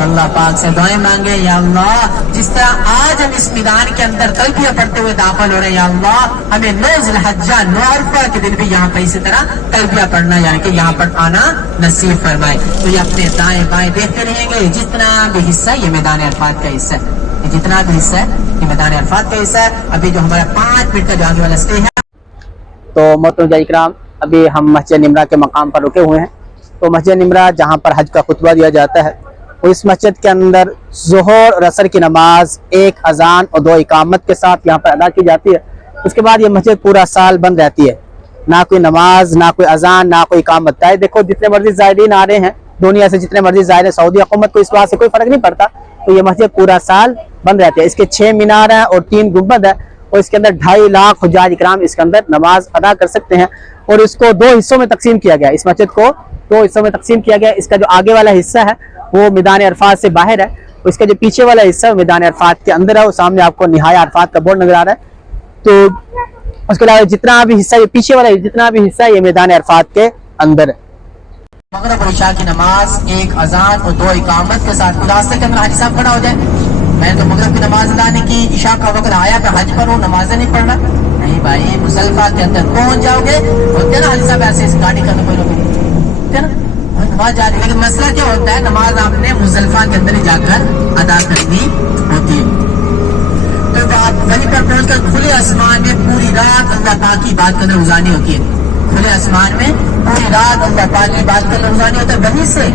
تو اللہ پاک سے دعائیں مانگے یا اللہ جس طرح آج ہم اس میدان کے اندر تلبیہ پڑھتے ہوئے داخل ہو رہے ہیں یا اللہ ہمیں 9 ذی الحجہ 9 عرفہ کے دن بھی یہاں پر اسی طرح تلبیہ پڑھنا یعنی کہ یہاں پر آنا نصیب فرمائے. تو یہ اپنے دائیں بائیں دیکھتے رہیں گے. جتنا بھی حصہ یہ میدان عرفات کا حصہ ہے, جتنا بھی حصہ ہے یہ میدان عرفات کا حصہ ہے. ابھی جو ہمارا 5 منٹ کا جو آگے والا اسٹے ہے. تو محترم اکرام ابھی ہم مسجد نمرہ کے مقام پر رکے ہوئے ہیں. تو مسجد نمرہ جہاں پر حج کا خطبہ دیا جاتا ہے وہ اس مسجد کے اندر ظہر اور عصر کی نماز 1 اذان اور 2 اقامت کے ساتھ یہاں پر ادا کی جاتی ہے. اس کے بعد یہ مسجد پورا سال بند رہتی ہے, نہ کوئی نماز نہ کوئی اذان نہ کوئی اقامت. دیکھو جتنے مرضی زائرین آ رہے ہیں دنیا سے, جتنے مرضی زائرین, سعودی حکومت کو اس بات سے کوئی فرق نہیں پڑتا. تو یہ مسجد پورا سال بند رہتی ہے. اس کے 6 مینار ہیں اور 3 گنبد ہے اور اس کے اندر 2.5 لاکھ حجاج اکرام اس کے اندر نماز ادا کر سکتے ہیں. اور اس کو 2 حصوں میں تقسیم کیا گیا. اس مسجد کو 2 حصوں میں تقسیم کیا گیا. اس کا جو آگے والا حصہ ہے وہ میدان عرفات سے باہر ہے, اس کا جو پیچھے والا حصہ ہے میدان عرفات کے اندر ہے. وہ سامنے آپ کو نہایہ عرفات کا بورڈ نظر آ رہا ہے. تو اس کے علاوہ جتنا بھی حصہ یہ پیچھے والا جتنا بھی حصہ یہ میدان عرفات کے اندر ہے. مغرب اور عشاء کی نماز 1 اذان اور 2 اقامت کے ساتھ راستے کے اندر حاجی صاحب کھڑا ہو جائے. میں تو مغرب کی نماز ادا نہیں کی, عشاء کا وقت آیا تو حج پر ہوں, نمازیں نہیں پڑھنا. نہیں بھائی, مزدلفہ کے اندر پہنچ جاؤ گے. ہوتے نا حاجی صاحب ایسے اس گاڑی کا کوئی لوگ نا نماز جا رہی, لیکن مسئلہ کیا ہوتا ہے نماز آپ نے مزدلفہ کے اندر ہی جا کر ادا کرنی ہوتی ہے. تو آپ وہیں پر پہنچ کر کھلے آسمان میں پوری رات اللہ پاک کی بات کرنے گزارنی ہوتی ہے. کھلے آسمان میں پوری رات اللہ پاک کی بات کرنے گزارنی ہوتا ہے. وہیں سے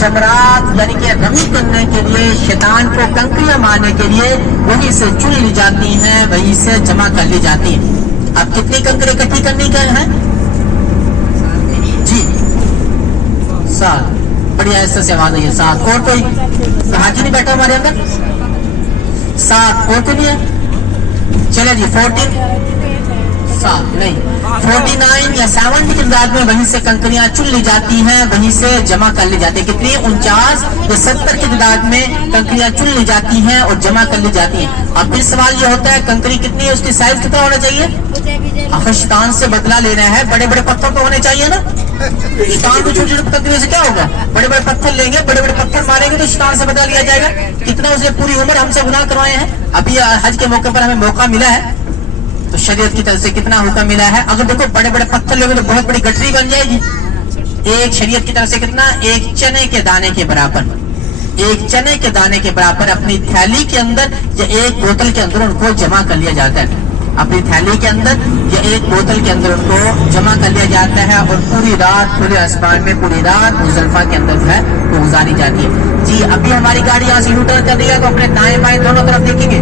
جمرات یعنی کہ رمی کرنے کے لیے, شیطان کو کنکریاں مارنے کے لیے وہیں سے چن لی جاتی ہیں, وہیں سے جمع کر لی جاتی ہیں. اب کتنی کنکریاں اکٹھی کرنی کا ہے جی؟ 7. بڑی ایسے سے آواز ہے 7. اور کوئی حاجی نہیں بیٹھا ہمارے اندر؟ 7 اور کوئی نہیں ہے؟ چلے جی 14 7 نہیں 49 یا 70 کی تعداد میں وہیں سے کنکریاں چن لی جاتی ہیں, وہیں سے جمع کر لی جاتی ہیں. کتنی 49 یا 70 کی تعداد میں کنکریاں چن لی جاتی ہیں اور جمع کر لی جاتی ہیں. اب پھر سوال یہ ہوتا ہے کنکری کتنی ہے, اس کی سائز کتنا ہونا چاہیے؟ آخر شیطان سے بدلہ لینا ہے, بڑے بڑے پتھر تو ہونے چاہیے نا. شیطان کو چھوٹی چھوٹی کنکریوں سے کیا ہوگا؟ بڑے بڑے پتھر لیں گے, بڑے بڑے پتھر ماریں گے تو شیطان سے بدلہ لیا جائے گا. کتنا اس نے پوری عمر ہم سے گناہ کروائے ہیں. ابھی حج کے موقع پر ہمیں موقع ملا ہے تو شریعت کی طرف سے کتنا حکم ملا ہے. اگر دیکھو بڑے بڑے پتھر لوگے تو بہت بڑی گٹری بن جائے گی. ایک شریعت کی طرف سے کتنا, 1 چنے کے دانے کے برابر, 1 چنے کے دانے کے برابر اپنی تھیلی کے اندر یا 1 بوتل کے اندر ان کو جمع کر لیا جاتا ہے. اپنی تھیلی کے اندر یا 1 بوتل کے اندر ان کو جمع کر لیا جاتا ہے اور پوری رات کھلے آسمان میں پوری رات مزدلفہ کے اندر جو ہے وہ گزاری جاتی ہے. جی ابھی ہماری گاڑی یہاں سے یو ٹرن کر رہی ہے تو اپنے دائیں بائیں دونوں طرف دیکھیں گے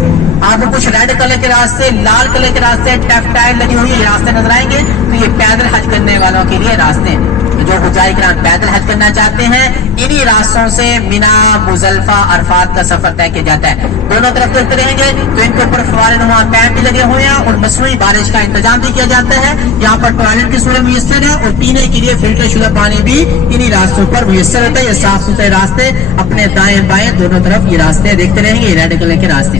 آپ کو کچھ ریڈ کلر کے راستے, لال کلر کے راستے, ٹیکٹائل لگی ہوئی ہے, یہ راستے نظر آئیں گے. تو یہ پیدل حج کرنے والوں کے لیے راستے ہیں. جو حجاج کرام پیدل حج کرنا چاہتے ہیں انہی راستوں سے مینا, مزدلفہ, عرفات کا سفر طے کیا جاتا ہے. دونوں طرف دیکھتے رہیں گے تو ان کے اوپر فوارے نما پائپ بھی لگے ہوئے ہیں اور مصنوعی بارش کا انتظام بھی کیا جاتا ہے. یہاں پر ٹوائلٹ کی صورت میسر ہے اور پینے کے لیے فلٹر شدہ پانی بھی انہی راستوں پر میسر ہوتا ہے. یہ صاف ستھرے راستے اپنے دائیں بائیں دونوں طرف یہ راستے دیکھتے رہیں گے. ریڈ کلر کے راستے,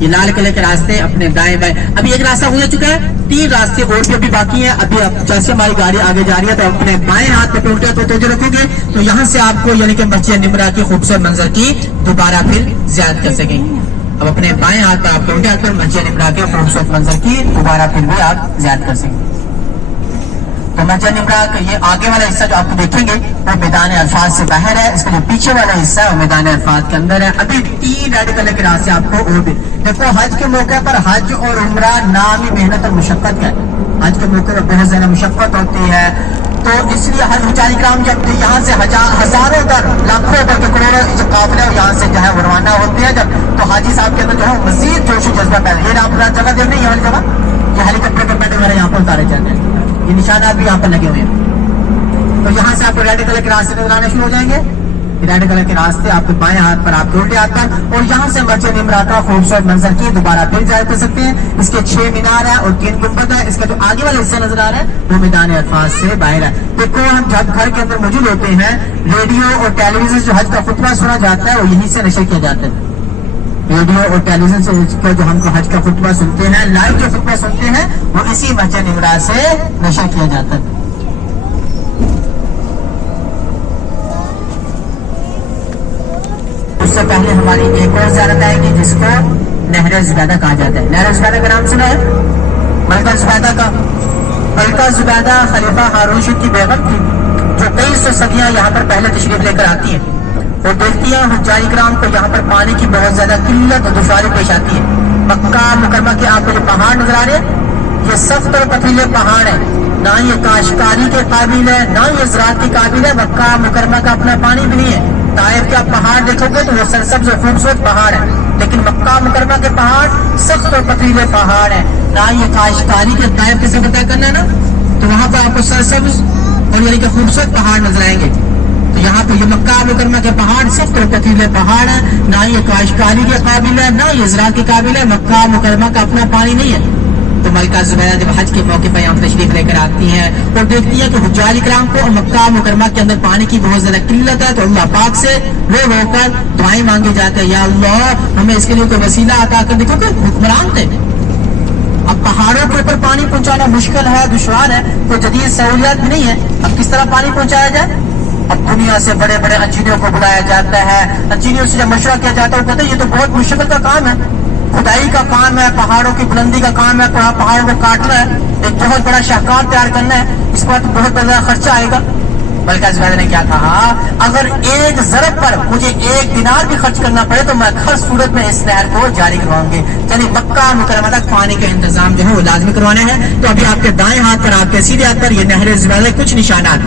یہ لال کلر کے راستے اپنے دائیں بائیں. ابھی 1 راستہ گزر چکا ہے, 3 راستے اور بھی ابھی باقی ہیں. ابھی جیسے ہماری گاڑی آگے جا رہی ہے تو اپنے بائیں ہاتھ پہ ٹوٹے تو توجہ رکھو گے تو یہاں سے آپ کو یعنی کہ مسجد نمرہ کی خوبصورت منظر کی دوبارہ پھر زیارت کر سکیں. اب اپنے بائیں ہاتھ پر آپ ٹوٹے کر مسجد نمرہ کے خوبصورت منظر کی دوبارہ پھر بھی آپ زیارت کر سکیں. تو مسجد نمرہ کا یہ آگے والا حصہ جو آپ کو دیکھیں گے وہ میدان عرفات سے باہر ہے. اس کا جو پیچھے والا حصہ ہے وہ میدان عرفات کے اندر ہے. ابھی 3 ریڈ کلر کے راستے آپ کو اور بھی دیکھو. حج کے موقع پر حج اور عمرہ نام ہی محنت اور مشقت کا ہے. حج کے موقع پر بہت زیادہ مشقت ہوتی ہے تو اس لیے حج حجاج کرام جب یہاں سے ہزاروں در لاکھوں در کے کروڑوں جو قافلے یہاں سے جو ہے وہ روانہ ہوتے ہیں جب تو حاجی صاحب کے اندر جو ہے مزید جوش و جذبہ پیدا. یہ آپ جگہ دیکھ رہے ہیں, یہ والی جگہ یہ ہیلی کاپٹر کے پیڈ وغیرہ یہاں پر اتارے جاتے ہیں. یہ نشانات بھی یہاں پر لگے ہوئے ہیں. تو یہاں سے آپ کو ریڈ کلر کے راستے نظر آنے شروع ہو جائیں گے. ریڈ کلر کے راستے آپ کے بائیں ہاتھ پر, آپ کے الٹے ہاتھ پر, اور یہاں سے مسجد نمرہ کا خوبصورت منظر کی دوبارہ پھر زیارت کر سکتے ہیں. اس کے 6 مینار ہے اور 3 گنبد ہے. اس کا جو آگے والا حصہ نظر آ رہا ہے وہ میدان عرفات سے باہر ہے. دیکھو ہم جب گھر کے اندر موجود ہوتے ہیں ریڈیو اور ٹیلی ویژن جو حج کا خطبہ سنا جاتا ہے وہ یہیں سے نشر کیا جاتا ہے. ریڈیو اور ٹیلی ویژن سے جو ہم کو حج کا خطبہ سنتے ہیں, لائیو جو خطبہ سنتے ہیں وہ اسی مسجد نمرہ سے نشر کیا جاتا ہے. سے پہلے ہماری ایک اور زیارت آئے گی جس کو نہر زبیدہ کہا جاتا ہے. نہر زبیدہ کا نام سنا ہے؟ ملکہ زبیدہ کا. ملکہ زبیدہ خلیفہ ہارون الرشید کی بیگم تھی جو کئی سو صدیاں یہاں پر پہلے تشریف لے کر آتی ہیں اور دیکھتی ہیں حجاج کرام کو یہاں پر پانی کی بہت زیادہ قلت اور دشواری پیش آتی ہے. مکہ مکرمہ کے آپ کو جو پہاڑ نظر آ رہے ہیں یہ سخت اور پتھریلے پہاڑ ہیں, نہ یہ کاشتکاری کے قابل ہے نہ یہ زراعت کے قابل ہے. مکہ مکرمہ کا اپنا پانی بھی نہیں ہے. طائف کے آپ پہاڑ دیکھو گے تو وہ سرسبز اور خوبصورت پہاڑ ہیں, لیکن مکہ مکرمہ کے پہاڑ سخت اور پتھریلے پہاڑ ہیں. نہ یہ کاشتکاری کے طائف کے سفر طے کرنا ہے نا تو وہاں پر آپ کو سرسبز اور یعنی کہ خوبصورت پہاڑ نظر آئیں گے. تو یہاں پہ یہ مکہ مکرمہ کے پہاڑ سخت اور پتھریلے پہاڑ ہیں, نہ یہ کاشتکاری کے قابل ہے نہ یہ زراعت کے قابل ہے. مکہ مکرمہ کا اپنا پانی نہیں ہے. تو ملکہ زبیدہ جب حج کے موقع پر یہاں تشریف لے کر آتی ہیں اور دیکھتی ہے کہ حجاج کرام کو مکہ مکرمہ کے اندر پانی کی بہت زیادہ قلت ہے, تو اللہ پاک سے وہ ہو کر دعائیں مانگی جاتے ہیں, یا اللہ ہمیں اس کے لیے کوئی وسیلہ عطا کر. دیکھو کہ حکمران تھے, اب پہاڑوں کے اوپر پانی پہنچانا مشکل ہے, دشوار ہے, کوئی جدید سہولیات بھی نہیں ہے. اب کس طرح پانی پہنچایا جائے؟ اب دنیا سے بڑے بڑے انجینئروں کو بلایا جاتا ہے, انجینئروں سے جب مشورہ کیا جاتا ہے وہ کہتے ہیں یہ تو بہت مشکل کا کام ہے, کھدائی کا کام ہے, پہاڑوں کی بلندی کا کام ہے, پہاڑوں کو کاٹنا ہے, ایک بہت بڑا شاہکار تیار کرنا ہے, اس کے بعد بہت بڑا خرچہ آئے گا. ملکہ زبیدہ نے کیا کہا, اگر ایک ضرب پر مجھے 1 دینار بھی خرچ کرنا پڑے تو میں ہر صورت میں اس نہر کو جاری کرواؤں گی. یعنی مکہ مکرمہ تک پانی کا انتظام جو ہے وہ لازمی کروانے ہیں. تو ابھی آپ کے دائیں ہاتھ پر, آپ کے سیدھے ہاتھ پر یہ نہر زبیدہ کچھ نشانات,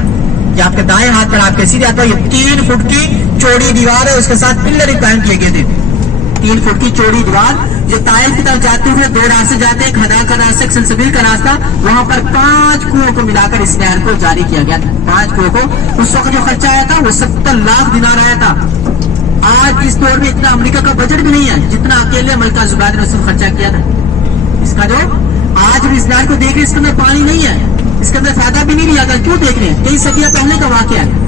یہ آپ کے دائیں ہاتھ پر آپ کے سیدھے ہاتھ پر یہ 3 فٹ کی چوڑی دیوار ہے, اس کے ساتھ پلر قائم کیے گئے تھے. 3 فٹ کی چوڑی دیوار جو طائف کی طرف جاتے ہوئے 2 راستے جاتے ہیں, کھدا کا راستہ, ایک سلسبیل کا راستہ, وہاں پر 5 کنویں کو ملا کر اس نہر کو جاری کیا گیا. 5 کنویں کو اس وقت جو خرچہ آیا تھا وہ 70 لاکھ دینار آیا تھا. آج اس دور میں اتنا امریکہ کا بجٹ بھی نہیں ہے جتنا اکیلے ملکہ زبیدہ نے اس وقت خرچہ کیا تھا. اس کا جو آج بھی اس نہر کو دیکھ رہے اس کے اندر پانی نہیں ہے, اس کے اندر فائدہ بھی نہیں لیا تھا. کیوں دیکھ رہے ہیں؟ کئی صدیاں پہلے کا واقعہ ہے.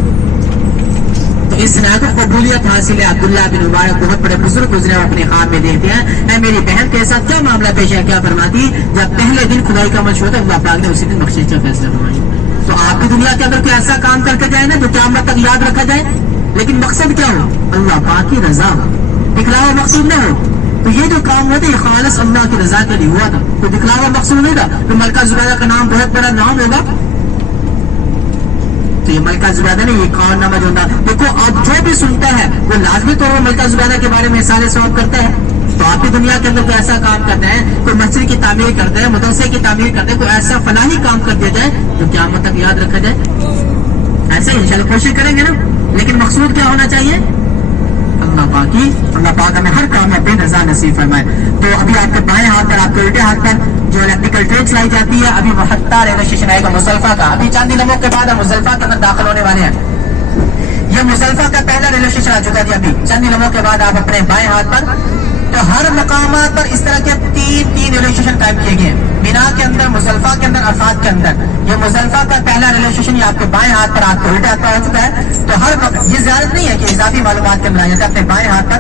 تو اس نہر کو قبولیت حاصل ہے. عبداللہ بن مبارک بہت بڑے بزرگ گزرے اور اپنے خواب میں دیکھتے ہیں, اے میری بہن کے ساتھ کیا معاملہ پیش ہے, کیا فرماتی, جب پہلے دن خدائی کا مشورہ تھا اللہ پاک نے اسی دن بخشش کا فیصلہ فرمایا. تو آپ کی دنیا کے اندر کوئی ایسا کام کر کے جائے نا جو قیامت تک یاد رکھا جائے, لیکن مقصد کیا ہو, اللہ پاک کی رضا ہو, دکھلاوا مقصود نہ ہو. تو یہ جو کام ہوا تھا یہ خالص اللہ کی رضا کے لیے ہوا تھا, تو دکھلاوا مقصود نہیں تھا. تو ملکہ زبیدہ کا نام بہت بڑا نام ہوگا, تو یہ ملکہ زبیدہ نے یہ کارنامہ جو ہوتا. دیکھو آپ جو بھی سنتا ہے وہ لازمی طور پر ملکہ زبیدہ کے بارے میں احسان ثواب کرتا ہے. تو آپ کی دنیا کے اندر کوئی ایسا کام کرتا ہے, کوئی مسجد کی تعمیر کرتا ہے, مدرسے کی تعمیر کرتا ہے, کوئی ایسا فلاحی کام کر دیا جائے جو قیامت تک یاد رکھا جائے, ایسے ہی انشاءاللہ کوشش کریں گے نا. لیکن مقصود کیا ہونا چاہیے, اللہ پاک ہمیں ہر کام میں اپنی رضا نصیب فرمائے. تو ابھی آپ کے بائیں ہاتھ پر, آپ کے الٹے ہاتھ پر جو الیکٹریکل ٹرین چلائی جاتی ہے, ابھی محطہ ریلوے اسٹیشن آئے گا مزدلفہ کا. ابھی چند لمحوں کے بعد ہم مزدلفہ کے اندر داخل ہونے والے ہیں. یہ مزدلفہ کا پہلا ریلوے اسٹیشن آ چکا ہے. ابھی چند لمحوں کے بعد آپ اپنے بائیں ہاتھ پر, تو ہر مقامات پر اس طرح کے 3 ریلوے اسٹیشن قائم کیے گئے ہیں. مینا کے اندر, مزدلفہ کے اندر, عرفات کے اندر. یہ مزدلفہ کا پہلا ریلوے اسٹیشن یہ آپ کے بائیں ہاتھ پر, آپ کے الٹے ہاتھ پر ہو چکا ہے. تو ہر یہ زیادت نہیں ہے کہ اضافی معلومات کے اندر آ جاتا ہے. اپنے بائیں ہاتھ پر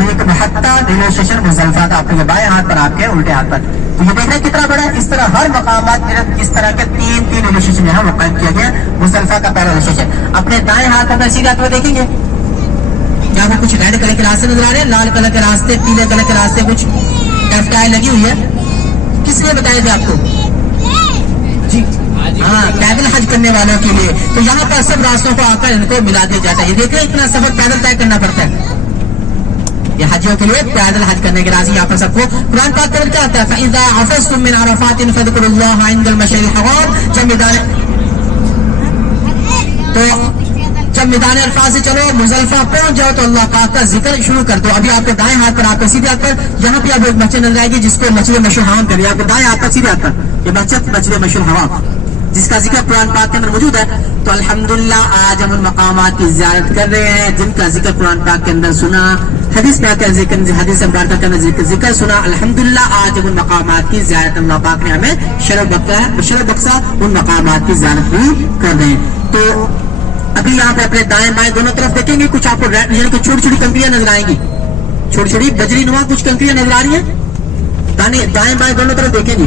ایک محطہ ریلوے اسٹیشن مزدلفہ کا, آپ کے بائیں ہاتھ پر, آپ کے الٹے ہاتھ پر. تو یہ دیکھ رہے کتنا بڑا ہے. اس طرح ہر مقامات اس طرح کے 3 ریلوے اسٹیشن یہاں وہ قائم کیا گیا. مزدلفہ کا پہلا ریلوے اسٹیشن. اپنے دائیں ہاتھ پر سیدھے ہاتھ میں دیکھیں گے یہاں پر کچھ ریڈ کلر کے راستے نظر آ رہے ہیں, لال کلر کے راستے, پیلے کلر کے راستے, کچھ ٹیفٹائیں لگی ہوئی ہے. کس لیے بتایا تھے آپ کو؟ جی ہاں, پیدل حج کرنے والوں کے لیے. تو یہاں پر سب راستوں کو آ کر ان کو ملا دیا جاتا ہے. یہ دیکھیں اتنا سفر پیدل طے کرنا پڑتا ہے. یہ حجیوں کے لیے پیدل حج کرنے کے راضی یہاں پر سب کو قرآن پاک کر کیا آتا ہے, فَإِذَا عَفَزْتُم مِّنْ عَرَفَاتٍ فَاذْكُرُوا اللَّهَ عِندَ الْمَشْعَرِ الْحَرَامِ. جب میدان عرفات سے چلو مزدلفہ پہنچ جاؤ تو اللہ پاک کا ذکر شروع کر دو. ابھی آپ کے دائیں ہاتھ پر, آپ کے سیدھے ہاتھ پر یہاں پہ آپ ایک مسجد نظر آئے گی جس کو مسجد مشہور حرام کر. آپ کے دائیں ہاتھ پر, سیدھے ہاتھ پر یہ مسجد مشہور حرام جس کا ذکر قرآن پاک کے اندر موجود ہے. تو الحمدللہ آج ہم ان مقامات کی زیارت کر رہے ہیں جن کا ذکر قرآن پاک کے اندر سنا, حدیث میں کا ذکر, حدیث مبارکہ کے اندر ذکر سنا. الحمدللہ آج ہم ان مقامات کی زیارت, اللہ پاک نے ہمیں شرف بخشا, ان مقامات کی زیارت بھی کر رہے ہیں. تو ابھی یہاں پہ اپنے دائیں بائیں دونوں طرف دیکھیں گے کچھ آپ کو یعنی کہ چھوٹی چھوٹی کنکریاں نظر آئیں گی, چھوٹی چھوٹی بجری نما کچھ کنکریاں نظر آ رہی ہیں. دائیں بائیں دونوں طرف دیکھیں گے.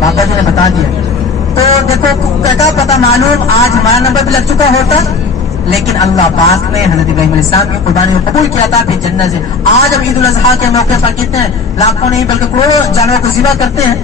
بابا جی نے بتا دیا. تو دیکھو کیا پتا معلوم آج ہمارا نمبر بھی لگ چکا ہوتا, لیکن اللہ پاک نے حضرت ابراہیم علیہ السلام کی قربانی کو قبول کیا تھا پھر جنت سے. آج ہم عید الاضحیٰ کے موقع پر کتنے لاکھوں نہیں بلکہ کروڑوں جانوروں کو ذبح کرتے ہیں.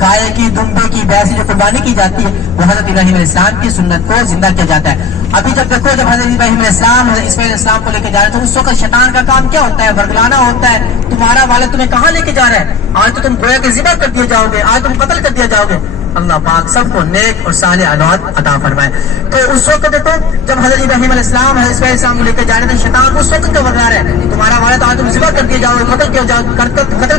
گائے کی, دمبے کی, بھینس کی جو قربانی کی جاتی ہے وہ حضرت ابراہیم علیہ السلام کی سنت کو زندہ کیا جاتا ہے. ابھی جب دیکھو جب حضرت ابراہیم علیہ السلام حضرت اسماعیل علیہ السلام کو لے کے جا رہے ہیں تو اس وقت شیطان کا کام کیا ہوتا ہے؟ ورگلانا ہوتا ہے. تمہارا والد تمہیں کہاں لے کے جا رہا ہے؟ آج تو تم گویا کے ذبح کر دیے جاؤ گے, آج تم قتل کر دیا جاؤ گے. اللہ پاک سب کو نیک اور صالح اولاد عطا فرمائے. تو اس وقت دیکھو جب حضرت ابراہیم علیہ السلام حضرت اسماعیل علیہ السلام کو لے کے جا رہے تھے, شیطان اس وقت جو ورگلا رہا ہے تمہارا والد آج تم ذبح کر دیے جاؤ گے, قتل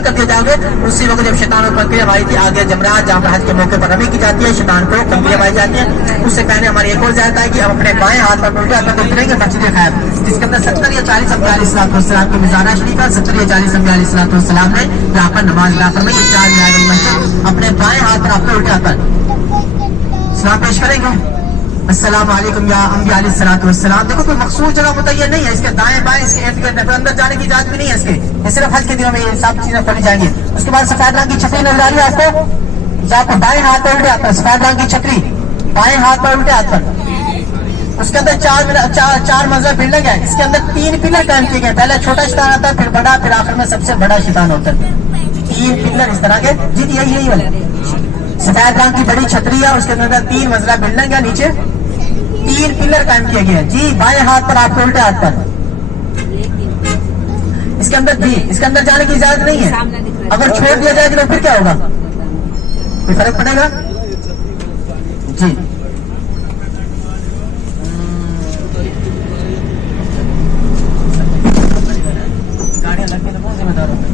کر دیے جاؤ گے. اسی وقت جب شیطان کو کنکریاں ماری تھی آگے جمرات جہاں پر حج کے موقع پر رمی کی جاتی ہے, شیطان کو کنکریاں ماری جاتی ہیں. اس سے پہلے ہماری ایک اور زیادت ہے کہ ہم اپنے بائیں ہاتھ پر الٹے ہاتھ پر کریں گے مسجد خیر, جس کے اندر 70 یا 40 انبیاء علیہ السلام کی مزارہ شریف ہے. 70 یا 40 انبیاء علیہ السلام نے یہاں پر نماز ادا فرمائی. 4 مینار مسجد اپنے بائیں ہاتھ پر اپنے الٹے ہاتھ پر سلام پیش کریں گے. السلام علیکم یا انبیاء علیہ السلام. دیکھو کوئی مخصوص جگہ متعین نہیں ہے, اس کے دائیں بائیں اس کے ارد گرد اندر جانے کی اجازت بھی نہیں ہے. اس کے یہ صرف حج کے دنوں میں یہ سب چیزیں کھولی جائیں گی. اس کے بعد سفید رنگ کی چھتری نظر آ رہی ہے آپ کو, جہاں پر بائیں ہاتھ پر الٹے ہاتھ پر سفید رنگ کی چھتری, بائیں ہاتھ پر الٹے ہاتھ پر. اس کے اندر چار منزلہ بلڈنگ ہے. اس کے اندر 3 پلر قائم کیے گئے. پہلے چھوٹا شیطان آتا ہے, پھر بڑا, پھر آخر میں سب سے بڑا شیطان ہوتا ہے. 3 پلر اس طرح کے. جی یہی والے سفید رنگ کی بڑی چھتری ہے, اس کے اندر 3 منزلہ بلڈنگ ہے, نیچے 3 پلر قائم کیے گئے ہیں. جی بائیں ہاتھ پر آپ کو الٹے ہاتھ پر. اس کے اندر اس کے اندر جانے کی اجازت نہیں ہے. اگر چھوڑ دیا جائے تو پھر کیا ہوگا؟ کوئی فرق پڑے گا؟ جی گاڑیاں لگ کے تو کون ذمہ دار ہوگا؟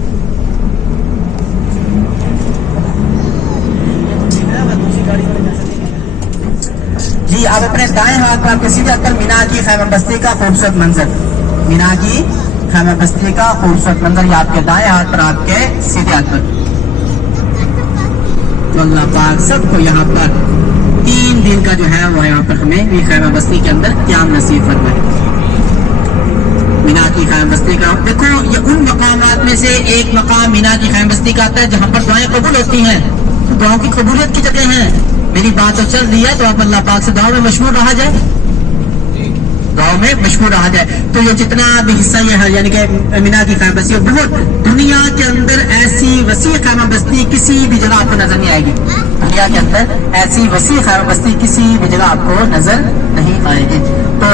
جی آپ اپنے دائیں ہاتھ پر آپ کے سیدھے ہاتھ پر مینا کی خیمہ بستی کا خوبصورت منظر, مینا کی خیمہ بستی کا خوبصورت منظر یہ آپ کے دائیں ہاتھ پر آپ کے سیدھے ہاتھ پر. تو اللہ پاک سب کو یہاں پر 3 دن کا جو ہے وہ یہاں پر ہمیں بھی خیمہ بستی کے اندر قیام نصیب فرمائے. مینا کی خیمہ بستی کا دیکھو یہ ان مقامات میں سے ایک مقام مینا کی خیمہ بستی کا آتا ہے جہاں پر دعائیں قبول ہوتی ہیں. دعاؤں کی قبولیت کی جگہ ہیں. میری بات تو چل رہی ہے تو آپ اللہ پاک سے دعاؤں میں مشغول رہا جائے, دعاؤں میں مشغول رہا جائے. تو یہ جتنا بھی حصہ یہ ہے یعنی کہ مینا کی خیمہ بستی, بہت دنیا کے اندر ایسی وسیع خیمہ بستی کسی بھی جگہ آپ کو نظر نہیں آئے گی. دنیا کے اندر ایسی وسیع خیمہ بستی کسی بھی جگہ آپ کو نظر نہیں آئے گی. تو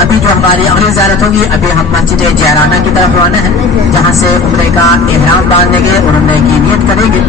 ابھی جو ہماری اگلی زیارت ہوگی, ابھی ہم مسجد جیرانہ کی طرف روانہ ہیں جہاں سے عمرے کا احرام باندھیں گے اور عمرے کی نیت کریں گے.